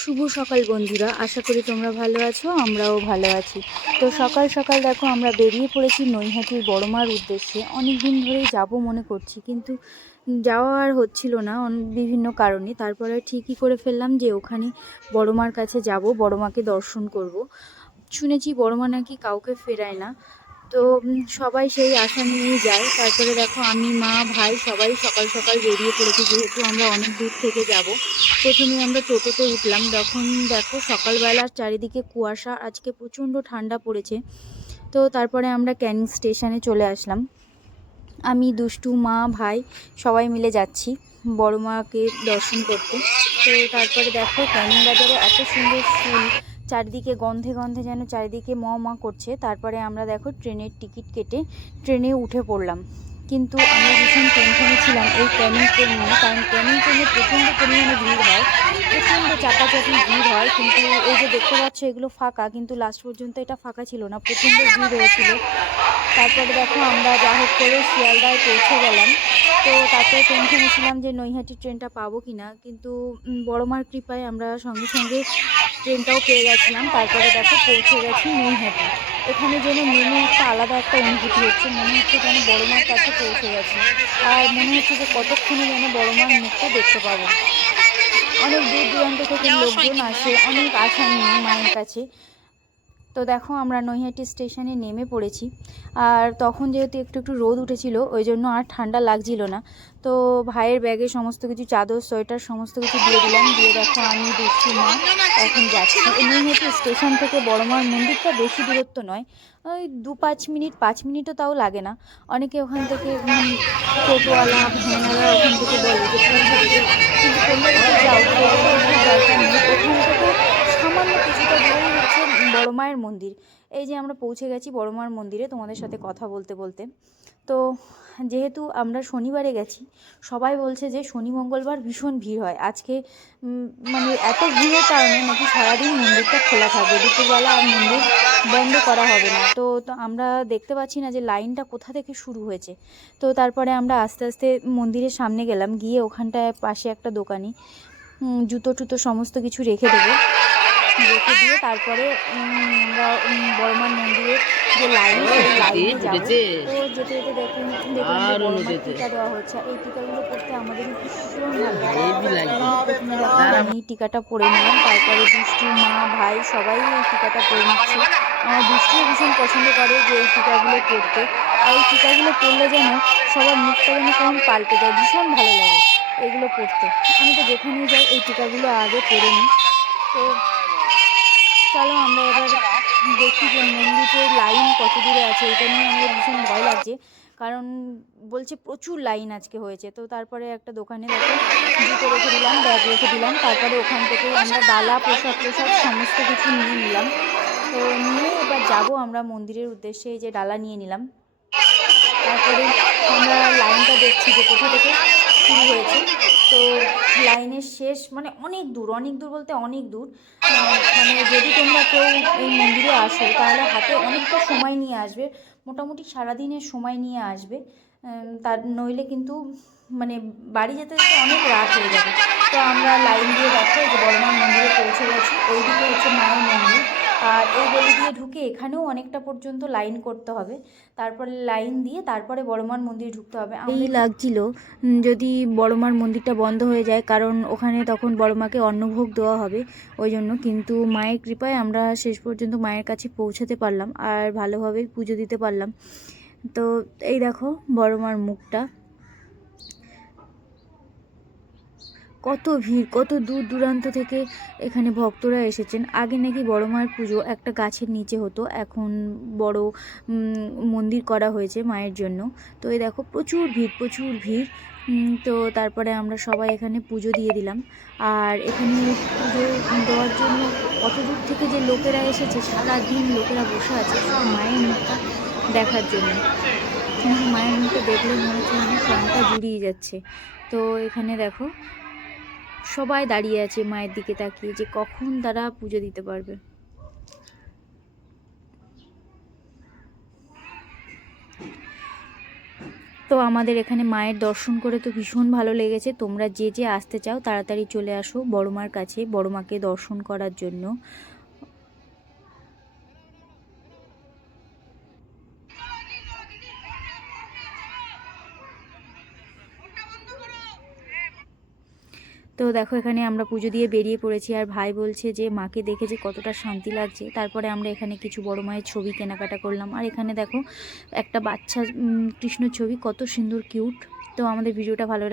শুভ সকাল বন্ধুরা, আশা করি তোমরা ভালো আছো, আমরাও ভালো আছি। তো সকাল সকাল দেখো আমরা বেরিয়ে পড়েছি নৈহাটির বড়মার উদ্দেশ্যে। অনেক দিন ধরেই যাব মনে করছি, কিন্তু যাওয়া আর হচ্ছিল না বিভিন্ন কারণে। তারপরে ঠিকই করে ফেললাম যে ওখানে বড়মার কাছে যাব, বড়মাকে দর্শন করব। শুনেছি বড়মা নাকি কাউকে ফেরায় না। তো সবাই সেই আশা নিয়েই যায়। তারপরে দেখো আমি, মা, ভাই সবাই সকাল সকাল বেরিয়ে পড়েছি, যেহেতু আমরা অনেক দূর থেকে যাব। প্রথমে আমরা টোটোতে উঠলাম। তখন দেখো সকালবেলা চারিদিকে কুয়াশা, আজকে প্রচণ্ড ঠান্ডা পড়েছে। তো তারপরে আমরা ক্যানিং স্টেশনে চলে আসলাম। আমি, দুষ্টু, মা, ভাই সবাই মিলে যাচ্ছি বড় মাকে দর্শন করতে। তো তারপরে দেখো ক্যানিং বাজারে এত সুন্দর ফুল, চারিদিকে গন্ধে গন্ধে যেন চারিদিকে ম ম করছে। তারপরে আমরা দেখো ট্রেনের টিকিট কেটে ট্রেনে উঠে পড়লাম। কিন্তু আমরা ভীষণ টেনশনে ছিলাম এই ক্যানিং ট্রেন নিয়ে, কারণ ক্যানিং ট্রেনে প্রচণ্ড পরিমাণে ভিড় হয়, প্রচণ্ড চাপাচাপি ভিড় হয়। কিন্তু এই যে দেখতে পাচ্ছ এগুলো ফাঁকা, কিন্তু লাস্ট পর্যন্ত এটা ফাঁকা ছিল না, প্রচণ্ড ভিড় হয়েছিল। তারপরে দেখো আমরা যা হোক করে শিয়ালদায় পৌঁছে গেলাম। তো তারপরে টেনশনে ছিলাম যে নৈহাটি ট্রেনটা পাবো কি না, কিন্তু বড়মার কৃপায় আমরা সঙ্গে সঙ্গে ট্রেনটাও পেয়ে গেছিলাম। তারপরে দেখো পৌঁছে গেছি নৈহাটি। এখানে যেন নেমে একটা আলাদা একটা অনুভূতি হচ্ছে, মনে হচ্ছে যেন বড়মার কাছে পৌঁছে গেছি। আর মনে হচ্ছে যে কতক্ষণে যেন বড়মার মুখটা দেখতে পাবো। অনেক দূর দূরান্ত থেকে লোকজন আসে অনেক আশা নিয়ে মায়ের কাছে। তো দেখো আমরা নৈহাটি স্টেশনে নেমে পড়েছি। আর তখন যেহেতু একটু একটু রোদ উঠেছিল, ওই জন্য আর ঠান্ডা লাগছিল না। তো ভাইয়ের ব্যাগে সমস্ত কিছু চাদর, সোয়েটার সমস্ত কিছু দিয়ে দিলাম। দিয়ে দেখো আমি, দুষ্টু, মা এখন যাচ্ছি। এই নৈহাটি স্টেশন থেকে বড়মার মন্দিরটা বেশি দূরত্ব নয়, ওই 2-5 মিনিট, 5 মিনিটও তাও লাগে না। অনেকে ওখান থেকে টোটোওয়ালা, ভ্যানওয়ালা ওখান থেকে বলে যে পৌঁছে দিতে, কিন্তু তোমরা যদি যাও টোটোর দরকার নেই। ওখান থেকে সামান্য কিছুটা দূরেই হচ্ছে বড়মায়ের মন্দির। এই যে আমরা পৌঁছে গেছি বড়মার মন্দিরে তোমাদের সাথে কথা বলতে বলতে। তো যেহেতু আমরা শনিবারে গেছি, সবাই বলছে যে শনি মঙ্গলবার ভীষণ ভিড় হয়। আজকে মানে এত ভিড়ের কারণে নাকি সারাদিন মন্দিরটা খোলা থাকবে, দুপুরবেলা আর মন্দির বন্ধ করা হবে না। তো আমরা দেখতে পাচ্ছি না যে লাইনটা কোথা থেকে শুরু হয়েছে। তো তারপরে আমরা আস্তে আস্তে মন্দিরের সামনে গেলাম, গিয়ে ওখানটায় পাশে একটা দোকানি জুতো টুতো সমস্ত কিছু রেখে দিয়ে তারপরে আমরা বড়মার মন্দিরে যে লাইন, সেই লাইনে যাবো। তো যেতে যেতে দেখলাম যে বড়মার টিকা দেওয়া হচ্ছে। এই টিকাগুলো পড়তে আমাদের ভীষণ ভালো লাগে। প্রথমে দেখো আমি টিকাটা পরে নিলাম, তারপরে দুষ্টু, মা, ভাই সবাই এই টিকাটা পরে নিচ্ছে। আমার দুষ্টুও ভীষণ পছন্দ করে যে এই টিকাগুলো পরতে। আর এই টিকাগুলো পরলে যেন সবার মুখটা যেন কেমন পাল্টে যায়, ভীষণ ভালো লাগে এগুলো পরতে। আমি তো যেখানেই যাই এই টিকাগুলো আগে পরে নিই। তো চলো আমরা এবার দেখি যে মন্দিরের লাইন কত দূরে আছে। এটা নিয়ে আমাদের ভীষণ ভয় লাগছে, কারণ বলছে প্রচুর লাইন আজকে হয়েছে। তো তারপরে একটা দোকানে দেখো জুতো রেখে দিলাম, ব্যাগ রেখে দিলাম। তারপরে ওখান থেকে আমরা ডালা, প্রসাদ প্রসাদ সমস্ত কিছু নিয়ে নিলাম। তো নিয়ে এবার যাব আমরা মন্দিরের উদ্দেশ্যে। এই যে ডালা নিয়ে নিলাম। তারপরে আমরা লাইনটা দেখছি যে কোথা থেকে শুরু হয়েছে। তো লাইনের শেষ মানে অনেক দূর, অনেক দূর বলতে অনেক দূর। মানে যদি তোমরা কেউ এই মন্দিরে আসো তাহলে হাতে অনেকটা সময় নিয়ে আসবে, মোটামুটি সারাদিনের সময় নিয়ে আসবে। তার নইলে কিন্তু মানে বাড়ি যেতে যেতে অনেক রাত হয়ে যাবে। তো আমরা লাইন দিয়ে দেখো যে বড়মার মন্দিরে পৌঁছে গেছি। ওইদিকে হচ্ছে মায়ের মন্দির, আর এই গলি দিয়ে ঢুকে এখানেও অনেকটা পর্যন্ত লাইন করতে হবে। তারপরে লাইন দিয়ে তারপরে বড়মার মন্দিরে ঢুকতে হবে। এই লাগছিল যদি বড়মার মন্দিরটা বন্ধ হয়ে যায়, কারণ ওখানে তখন বড়মাকে অন্নভোগ দেওয়া হবে ওই জন্য। কিন্তু মায়ের কৃপায় আমরা শেষ পর্যন্ত মায়ের কাছে পৌঁছাতে পারলাম আর ভালোভাবেই পুজো দিতে পারলাম। তো এই দেখো বড়মার মুখটা, কত ভিড়, কত দূর দূরান্ত থেকে এখানে ভক্তরা এসেছেন। আগে নাকি বড় মায়ের পুজো একটা গাছের নিচে হতো, এখন বড় মন্দির করা হয়েছে মায়ের জন্য। তো এই দেখো প্রচুর ভিড়, প্রচুর ভিড়। তো তারপরে আমরা সবাই এখানে পুজো দিয়ে দিলাম। আর এখানে পুজো দেওয়ার জন্য কত দূর থেকে যে লোকেরা এসেছে, সারাদিন লোকেরা বসে আছে শুধু মায়ের মুখটা দেখার জন্য। মায়ের মুখটা দেখলে মনে হচ্ছে যেন প্রাণটা জুড়িয়ে যাচ্ছে। তো এখানে দেখো সবাই দাঁড়িয়ে আছে মায়ের দিকে তাকিয়ে যে কখন তারা পুজো দিতে পারবে। তো আমাদের এখানে মায়ের দর্শন করে তো ভীষণ ভালো লেগেছে। তোমরা যে যে আসতে চাও তাড়াতাড়ি চলে আসো বড় মার কাছে, বড় মাকে দর্শন করার জন্য। তো দেখো এখানে আমরা পুজো দিয়ে বেরিয়ে পড়েছি, আর ভাই বলছে যে মাকে দেখে যে কতটা শান্তি লাগছে। তারপরে আমরা এখানে কিছু বড় মায়ের ছবি কেনাকাটা করলাম। আর এখানে দেখো একটা বাচ্চা কৃষ্ণর ছবি, কত সুন্দর কিউট। তো আমাদের ভিডিওটা ভালো